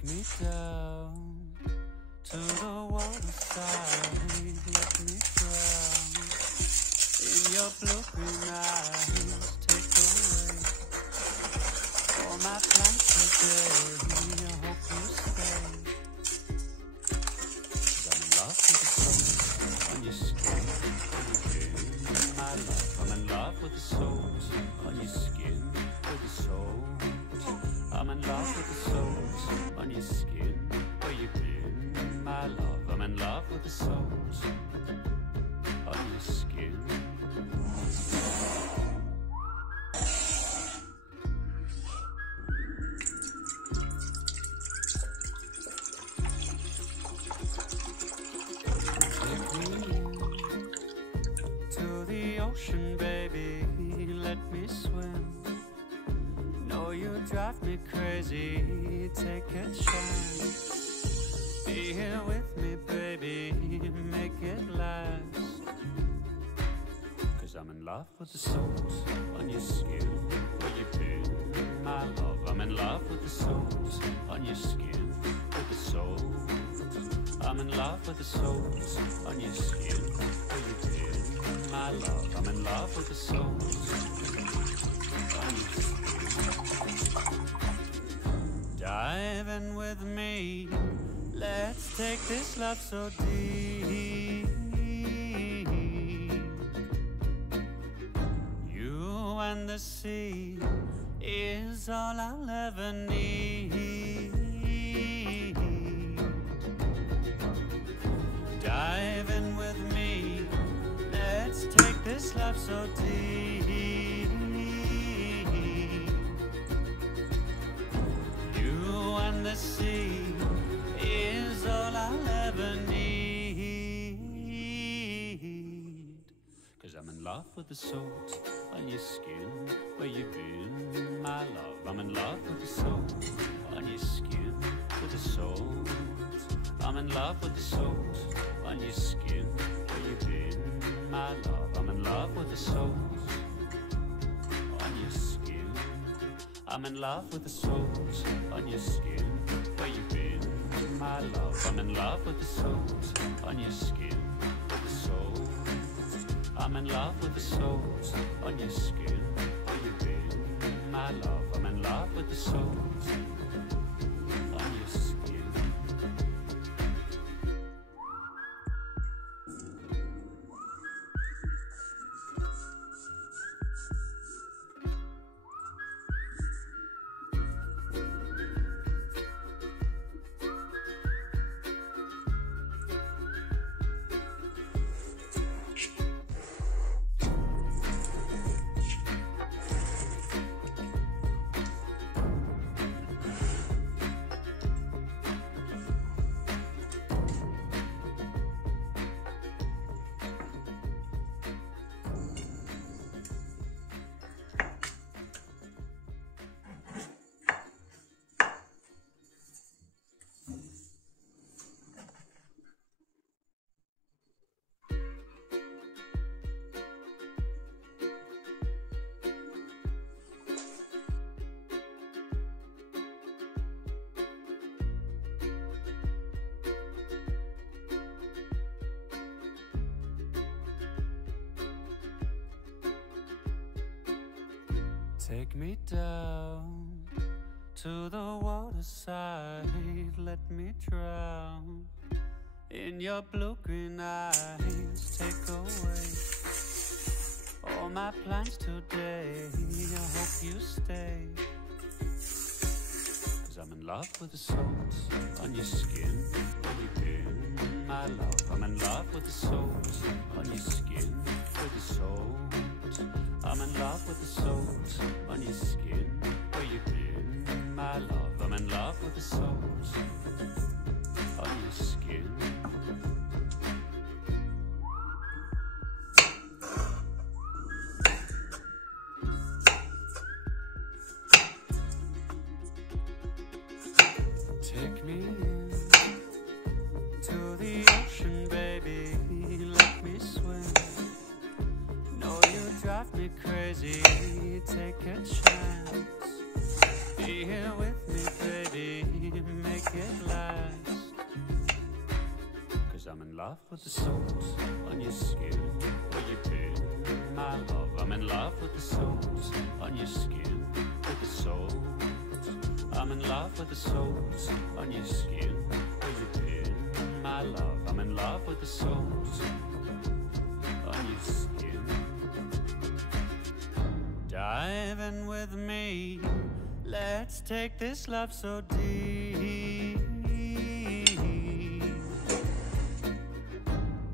Take me down to the waterside, let me drown in your blue-green eyes. Take away all my plans today, I hope you stay. 'Cause I'm in love with the soles on your skin, my love. I'm in love with the soles on your skin, with the soles. I'm in love with the soles on your skin, where you been, my love. I'm in love with the soles on your skin. Take me to the ocean, baby, let me swim. No, you drive me crazy, take a chance. Be here with me, baby, make it last. 'Cause I'm in love with the soles on your skin, where you been, my love. I'm in love with the soles on your skin, with the soles. I'm in love with the soles on your skin, where you been, my love. I'm in love with the soles on your skin. Dive in with me, let's take this love so deep. You and the sea is all I'll ever need. Dive in with me, let's take this love so deep. The sea is all I'll ever need. 'Cause I'm in love with the salt on your skin, where you been, my love. I'm in love with the salt on your skin, with the salt. I'm in love with the salt on your skin, where you been, my love. I'm in love with the salt on your skin. I'm in love with the salt on your skin, where you been, my love. I'm in love with the salt on your skin, with the soul. I'm in love with the salt on your skin, where you been, my love. I'm in love with the salt on your skin. Take me down to the waterside, let me drown in your blue-green eyes. Take away all my plans today, I hope you stay. 'Cause I'm in love with the salt on your skin, where you been, my love. I'm in love with the salt on your skin, with the soul. I'm in love with the salt on your skin, where you been, my love. I'm in love with the salt on your skin. Take me to the ocean, baby, let me swim. No, you drive me crazy, take a chance. Be here with me, baby, make make it last. 'Cause I'm in love with the salt on your skin where you burn, my love. I'm in love with the salt on your skin with the salt. I'm in love with the salt on your skin where you burn, my love. I'm in love with the salt on your skin. Dive in with me, let's take this love so deep.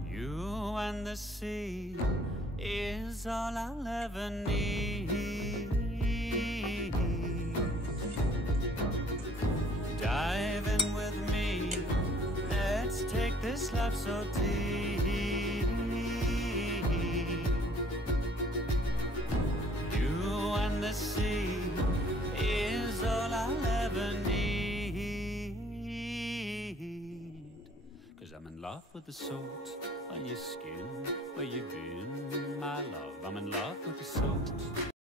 You and the sea is all I'll ever need. Dive in with me, let's take this love so deep. You and the sea is all I'll ever need. 'Cause I'm in love with the salt on your skin where you burn, my love. I'm in love with the salt